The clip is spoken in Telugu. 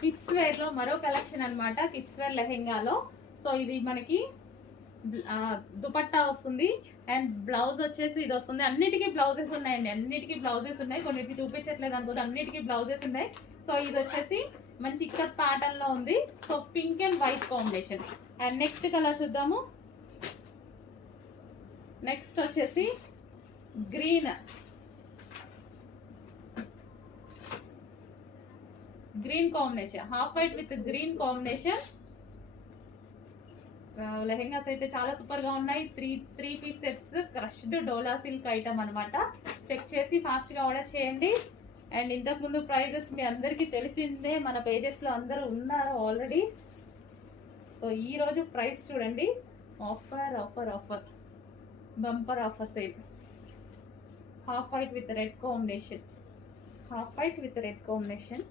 కిడ్స్ వేర్ లో మరో కలెక్షన్ అన్నమాట. Kids wear లెహెంగాలో. సో ఇది మనకి దుపట్టా వస్తుంది అండ్ బ్లౌజ్ వచ్చేసి ఇది వస్తుంది. అన్నిటికీ బ్లౌజెస్ ఉన్నాయండి, అన్నిటికీ బ్లౌజెస్ ఉన్నాయి. కొన్నిటికి చూపించట్లేదు అనుకోదు, అన్నిటికీ బ్లౌజెస్ ఉన్నాయి. సో ఇది వచ్చేసి మంచి ఇక్కత్ ప్యాటర్న్ లో ఉంది. So pink and white combination. And next colour చూద్దాము. నెక్స్ట్ వచ్చేసి green combination, half white with green combination. Lehengas అయితే చాలా సూపర్ గా ఉన్నాయి. త్రీ పీస్ సెట్స్, క్రష్డ్ డోలా సిల్క్ ఐటమ్ అనమాట. చెక్ చేసి ఫాస్ట్ గా ఆర్డర్ చేయండి. అండ్ ఇంతకు ముందు ప్రైజెస్ మీ అందరికీ తెలిసిందే, మన పేజెస్ లో అందరూ ఉన్నారు ఆల్రెడీ. సో ఈ రోజు ప్రైస్ చూడండి, offer offer offer, bumper offer sale. Half white with red combination, half white with red combination.